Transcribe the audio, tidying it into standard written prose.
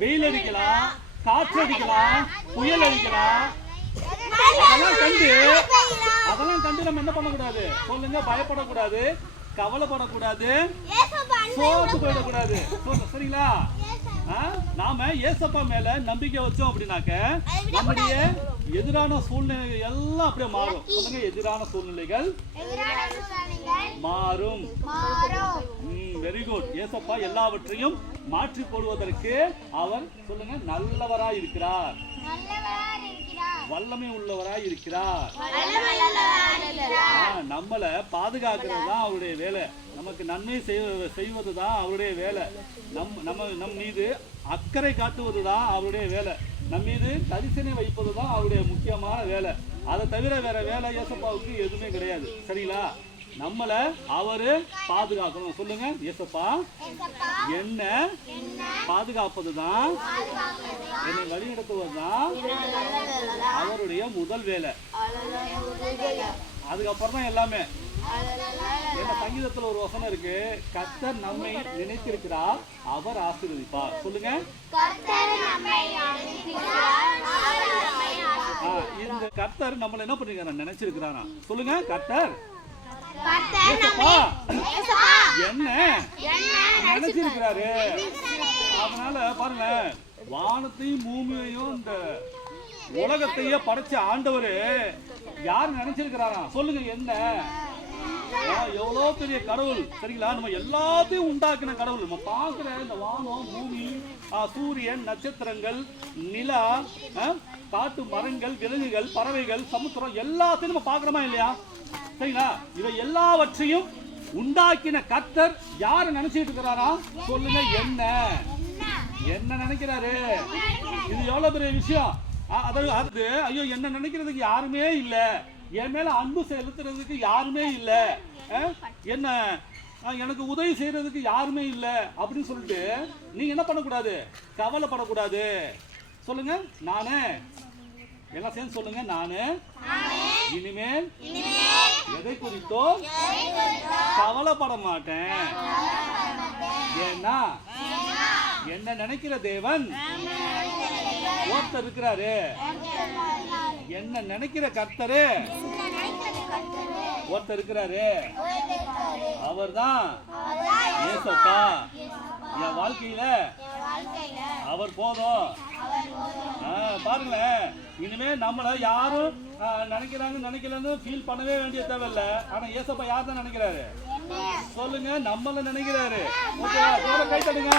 வெயில் அடிக்கலாம், காற்று அடிக்கலாம், புயல் அடிக்கலாம். அதெல்லாம் கண்டு நம்ம என்ன பண்ணக்கூடாது சொல்லுங்க? பயப்படக்கூடாது, கவலைப்படக்கூடாது, சோர்ந்து போயிடக்கூடாது. சரிங்களா? நாம ஏசப்பா மேல நம்பிக்கை வச்சோம் அப்படின்னாக்க நம்முடைய எதிரான சூழ்நிலைகள் எல்லாம் அப்படியே மாறும். சொல்லுங்க, எதிரான சூழ்நிலைகள் மாறும். Very good. ஏசப்பா எல்லாவற்றையும் மாற்றி போடுவதற்கு அவர் சொல்லுங்க நல்லவராய் இருக்கிறார், வல்லமை உள்ளவராய் இருக்கிறார். நம்மளை பாதுகாக்கிறது தான் அவருடைய வேலை, நமக்கு நன்மை செய்வதுதான் அவருடைய வேலை, நம் மீது அக்கறை காட்டுவதுதான் அவருடைய வேலை, நம் மீது கரிசனை வைப்பதுதான் அவருடைய முக்கியமான வேலை. அதை தவிர வேற வேலை ஏசப்பாவுக்கு எதுவுமே கிடையாது. சரிங்களா? நம்மளை அவரு பாதுகாக்கணும். சொல்லுங்க, ஏசப்பா என்ன பாதுகாப்பதுதான், என்னை வழிநடத்துவதுதான் அவருடைய முதல் வேலை. அதுக்கப்புறம் தான் எல்லாமே. என்ன சங்கீதத்துல ஒரு வசனம் இருக்கு, கர்த்தர் நம்மை நினைத்திருக்கிறார், அவர் ஆசீர்வதிப்பார். சொல்லுங்க, இந்த கர்த்தர் நம்மள என்ன பண்ணிருக்காரா? நினைச்சிருக்கிறாரா? சொல்லுங்க, கர்த்தர் என்ன நினைச்சிருக்கிறாரு. அதனால பாருங்க, வானத்தையும் பூமியையும் இந்த உலகத்தையே படைச்ச ஆண்டவரு யார் நினைச்சிருக்கிறாரா? சொல்லுங்க, என்ன எவ்வளோ பெரிய கடவுள். சரிங்களா? நம்ம எல்லாத்தையும் உண்டாக்குன கடவுள். நம்ம பார்க்குற இந்த வானம், பூமி, சூரியன், நட்சத்திரங்கள், நிலா, காட்டு மரங்கள், விலங்குகள், பறவைகள், சமுத்திரம் எல்லாத்தையும் நம்ம பார்க்குறோமா இல்லையா? சரிங்களா? இவை எல்லாவற்றையும் உண்டாக்கின கர்த்தர் யார நினைச்சிட்டு இருக்கிறாரா? சொல்லுங்க, என்ன நினைக்கிறாரு? இது எவ்வளவு பெரிய விஷயம். அதாவது ஐயோ என்ன நினைக்கிறதுக்கு யாருமே இல்ல, என் மேல அன்பு செலுத்துறதுக்கு யாருமே இல்ல, என்ன எனக்கு உதவி செய்யறதுக்கு யாருமே இல்ல அப்படின்னு சொல்லிட்டு நீங்க என்ன பண்ணக்கூடாது? கவலைப்படக்கூடாது. சொல்லுங்க, நானே எல்லாம் சேர்ந்து சொல்லுங்க, நானு இனிமேல் எதை குறித்தோ கவலைப்பட மாட்டேன். ஏன்னா என்ன நினைக்கிற தேவன் ஒருத்தர் இருக்கிறாரு. என்ன நினைக்கிற கர்த்தரு ஒருத்தர் இருக்கிறாரு. அவர்தான் ஏசப்பா. என் வாழ்க்கையில அவர் போதும். பாருங்களேன், இனிமே நம்மள யாரும் நினைக்கிறாங்கன்னு ஃபீல் பண்ணவே வேண்டிய தேவையில்லை. ஆனா ஏசப்பா யார் தான் நினைக்கிறாரு? சொல்லுங்க, நம்மள நினைக்கிறாரு. ஓகே, கை தட்டுங்க.